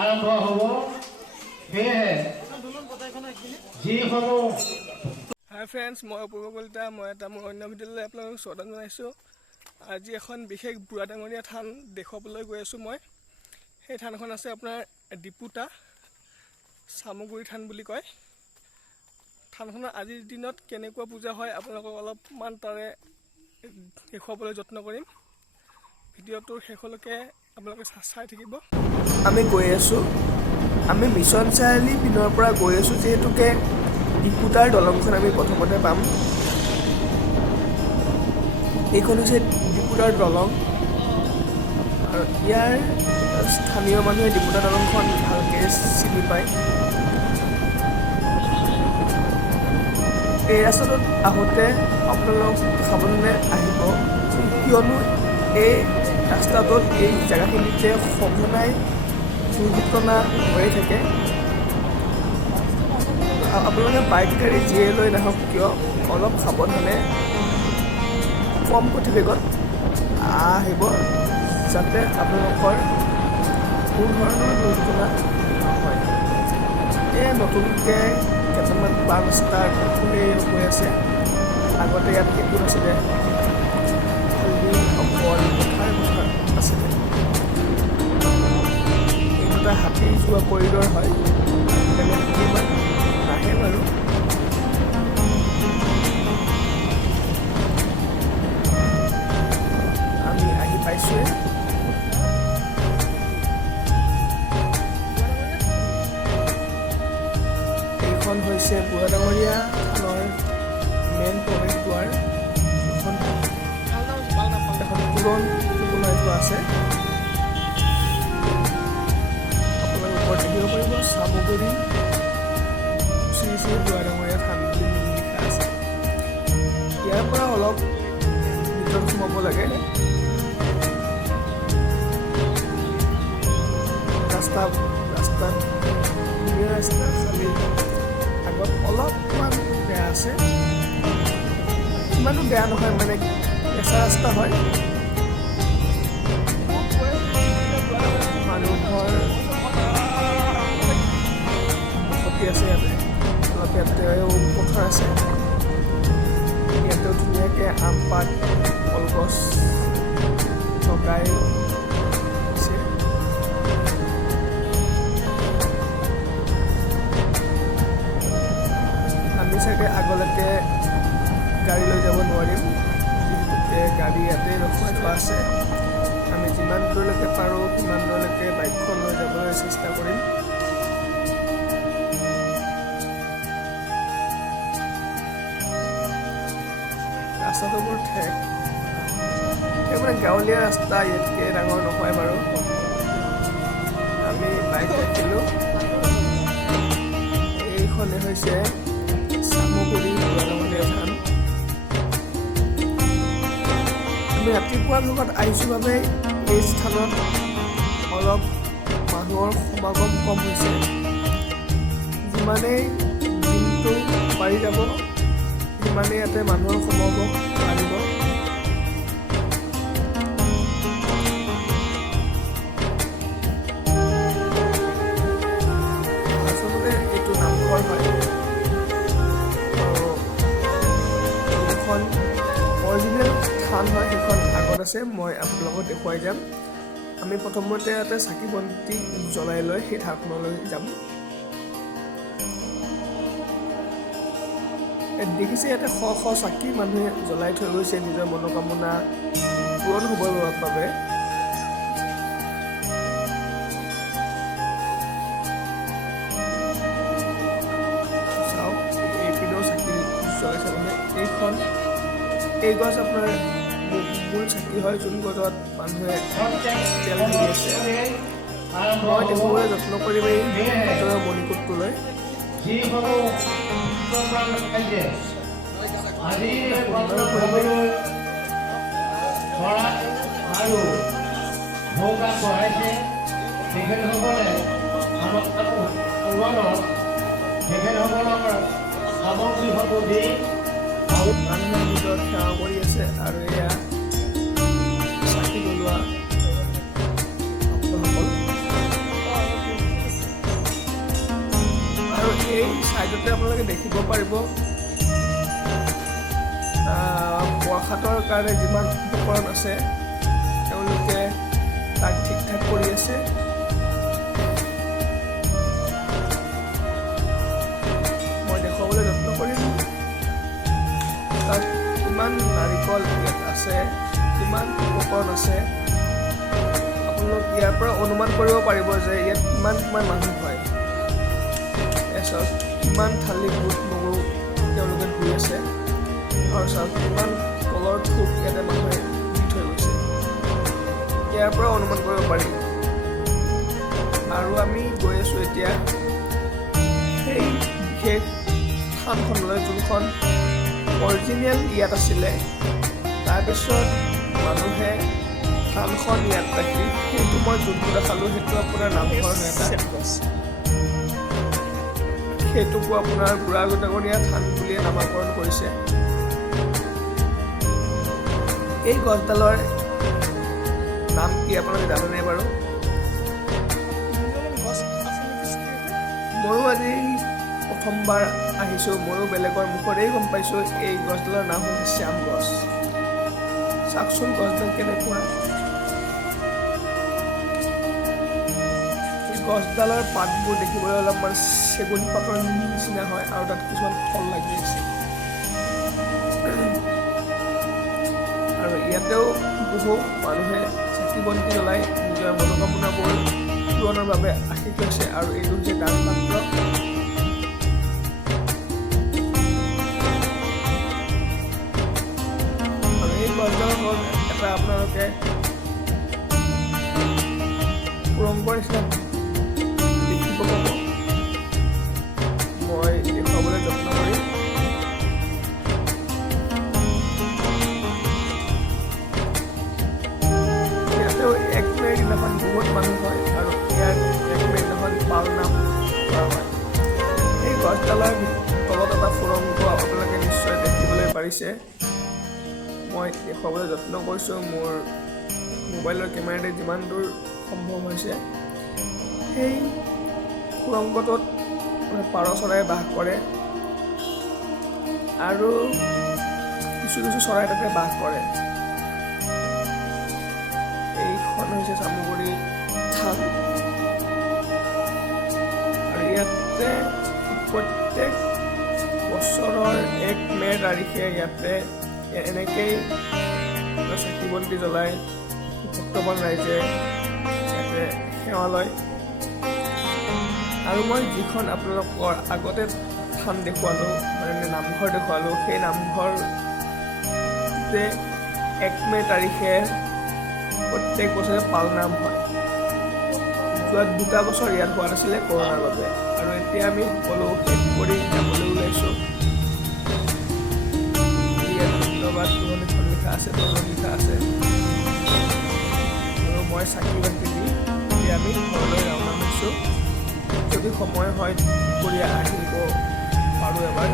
আৰম্ভ হ'ব সেয়েহে যিসমূহ হাই ফ্ৰেণ্ডছ, মই অপূৰ্ব কলিতা। মই এটা মোৰ অন্য ভিডিঅ'লৈ আপোনালোকক স্বাগতম জনাইছোঁ। আজি এখন বিশেষ বুঢ়াদাঙৰীয়া থান দেখুৱাবলৈ গৈ আছোঁ মই। সেই থানখন আছে আপোনাৰ দীপোতা চামগুৰি থান বুলি কয়। থানখনৰ আজিৰ দিনত কেনেকুৱা পূজা হয় আপোনালোকক অলপমান তাৰে দেখুৱাবলৈ যত্ন কৰিম। ভিডিঅ'টোৰ শেষলৈকে আপোনালোকে চাই থাকিব। আমি গৈ আছোঁ, আমি মিছন চাৰিআলি পিনৰ পৰা গৈ আছোঁ, যিহেতুকে দীপোতাৰ দলংখন আমি প্ৰথমতে পাম। এইখন হৈছে দীপোতাৰ দলং আৰু ইয়াৰ স্থানীয় মানুহে দীপোতা দলংখন ভালকৈ চিনি পায়। এই ৰাস্তাটোত আহোঁতে আপোনালোক সাৱধানে আহিব, কিয়নো এই ৰাস্তাটোত এই জেগাখিনিতে সঘনাই দুৰ্ঘটনা হৈ থাকে। আপোনালোকে বাইক গাড়ী যিয়ে লৈ নাহক কিয় অলপ সাৱধানে কম গতিবেগত আহিব, যাতে আপোনালোকৰ কোনো ধৰণৰ দুৰ্ঘটনা নহয়। এই নতুনকৈ কেইটামান বান ৰাস্তা হৈ আছে। আগতে ইয়াত একো নাছিলে, খালি অকল পথাৰ আছিলে। এইটো এটা হাতী যোৱা কৰিডৰ হয়, সেইকাৰণে হাতী ইমান নাহে বাৰু। আমি আহি পাইছোঁৱে। এইখন হৈছে বুঢ়াদাঙৰীয়া থানৰ মেইন প্ৰৱেশ দুৱাৰ। এখন তোৰণ বনাই থোৱা আছে, আপোনালোকে ওপৰত দেখিব পাৰিব চামগুৰি শ্ৰী শ্ৰী বুঢ়াদাঙৰীয়া থান বুলি লিখা আছে। ইয়াৰ পৰা অলপ ভিতৰত সোমাব লাগে। ৰাস্তাত ধুনীয়া ৰাস্তা, খালি আগত অলপমান বেয়া আছে। ইমানো বেয়া নহয়, মানে কেঁচা ৰাস্তা হয়। মানুহৰ বসতি আছে ইয়াতে, অলপ ইয়াতেও পথাৰ আছে। ইয়াতেও ধুনীয়াকৈ আম পাত কলগছ লগাই আছে। আমি চাগে আগলৈকে গাড়ী লৈ যাব নোৱাৰিম, যিহেতুকে গাড়ী ইয়াতে ৰখাই থোৱা আছে। আমি যিমান দূৰলৈকে পাৰোঁ সিমান দূৰলৈকে বাইকখন লৈ যাবলৈ চেষ্টা কৰিম। ৰাস্তাটো বৰ ঠেক, মানে গাঁৱলীয়া ৰাস্তা, ইয়াতকৈ ডাঙৰ নহয় বাৰু। আমি বাইক ৰাখিলোঁ। এইখনে হৈছে চামগুৰি বুঢ়াদাঙৰীয়া থান। আমি ৰাতিপুৱাৰ ভাগত আহিছোঁ বাবে এই স্থানত অলপ মানুহৰ সমাগম কম হৈছে। যিমানেই দিনটো বাঢ়ি যাব সিমানেই ইয়াতে মানুহৰ সমাগম বাঢ়িব। আচলতে এইটো নামঘৰ হয় আৰু এইখন অৰিজিনেল থান হয়। সেইখন আগত আছে, মই আপোনালোকক দেখুৱাই যাম। আমি প্ৰথমতে ইয়াতে চাকি বন্তি জ্বলাই লৈ সেই থানখনলৈ যাম। দেখিছে ইয়াতে শ শ চাকি মানুহে জ্বলাই থৈ গৈছে নিজৰ মনোকামনা পূৰণ হ'বৰ বাবে। চাওক, এইপিনেও চাকি জ্বলাইছে মানে। এই গছ আপোনাৰ মূল চাকি হয়, যোন গছত মানুহে তেল দি আছে। মই দেখিবলৈ যত্ন কৰিম এই মণিকোটটোলৈ। আৰু ভোগান বঢ়াইছে তেখেতসকলে তেখেতসকলৰ সামগ্ৰীসমূহ দি মানুহে নিজৰ সেৱা কৰি আছে। আৰু এয়া চাকি জ্বলোৱা এই ছাইডতে আপোনালোকে দেখিব পাৰিব প্ৰসাদৰ কাৰণে যিমান উপকৰণ আছে তেওঁলোকে তাক ঠিক ঠাক কৰি আছে। মই দেখুৱাবলৈ যত্ন কৰিম তাত কিমান নাৰিকল ইয়াত আছে, কিমান উপকৰণ আছে। আপোনালোক ইয়াৰ পৰা অনুমান কৰিব পাৰিব যে ইয়াত কিমান মানুহ হয়। তাৰপিছত কিমান থালি বুট মগু তেওঁলোকে ধুই আছে আৰু চাওক কিমান কলৰ থোক ইয়াতে মানুহে দি থৈ গৈছে। ইয়াৰ পৰা অনুমান কৰিব পাৰি। আৰু আমি গৈ আছোঁ এতিয়া সেই বিশেষ থানখনলৈ যোনখন অৰিজিনেল ইয়াত আছিলে। তাৰপিছত মানুহে থানখন ইয়াত ৰাখি সেইটো মই যোনটো দেখালোঁ সেইটো আপোনাৰ নামঘৰ এটা, সেইটোকো আপোনাৰ বুঢ়াগোদাঙৰীয়া থান বুলিয়ে নামাকৰণ কৰিছে। এই গছডালৰ নাম কি আপোনালোকে জানেনে বাৰু? ময়ো আজি প্ৰথমবাৰ আহিছোঁ, ময়ো বেলেগৰ মুখতেই গম পাইছোঁ এই গছডালৰ নাম হৈছে শ্যাম গছ। চাওকচোন গছডাল কেনেকুৱা। এই গছডালৰ পাতবোৰ দেখিবলৈ অলপমান চেগুন পাতৰ নিচিনা হয় আৰু তাত কিছুমান ফল লাগি আছে। আৰু ইয়াতেও বহু মানুহে চাকি বন্তি জ্বলাই নিজৰ মনোকামনাবোৰ পূৰণৰ বাবে আশী কৰিছে। আৰু এইটো হৈছে দান পাত্ৰ। আৰু এই গছডালৰ হ'ল এটা আপোনালোকে সুৰংগৰ নিচিনা দেখিব পাব। মই দেখুৱাবলৈ যত্ন কৰিম। দিনাখন বহুত মানুহ হয় আৰু ইয়াৰ দিনাখন পাল নাম কৰা হয়। এই গছডালৰ তলত এটা সুৰংগ আপোনালোকে নিশ্চয় দেখিবলৈ পাৰিছে। মই দেখুৱাবলৈ যত্ন কৰিছোঁ মোৰ মোবাইলৰ কেমেৰাতে যিমান দূৰ সম্ভৱ হৈছে। সেই সুৰংগটোত পাৰ চৰাই বাস কৰে আৰু কিছু চৰাই তাতে বাস কৰে। এইখন হৈছে চামগুৰি থান আৰু ইয়াতে প্ৰত্যেক বছৰৰ 1 মে তাৰিখে ইয়াতে এনেকেই চাকি বন্তি জ্বলাই ভক্তবান ৰাইজে ইয়াতে সেৱা লয়। আৰু মই যিখন আপোনালোকৰ আগতে থান দেখুৱালোঁ মানে নামঘৰ দেখুৱালোঁ, সেই নামঘৰ যে 1 মে তাৰিখে প্ৰত্যেক বছৰে পাল নাম হয়। যোৱা 2টা বছৰ ইয়াত হোৱা নাছিলে কৰোণাৰ বাবে। আৰু এতিয়া আমি সকলো শেষ কৰি যাবলৈ ওলাইছোঁ। ইয়াত ধন্যবাদ লিখন লিখা আছে, লিখা আছে। আৰু মই চাকি বাতি দি এতিয়া আমি ঘৰলৈ ৰাওনা হৈছোঁ। যদি সময় হয় দুপৰীয়া আহিব পাৰোঁ এবাৰ।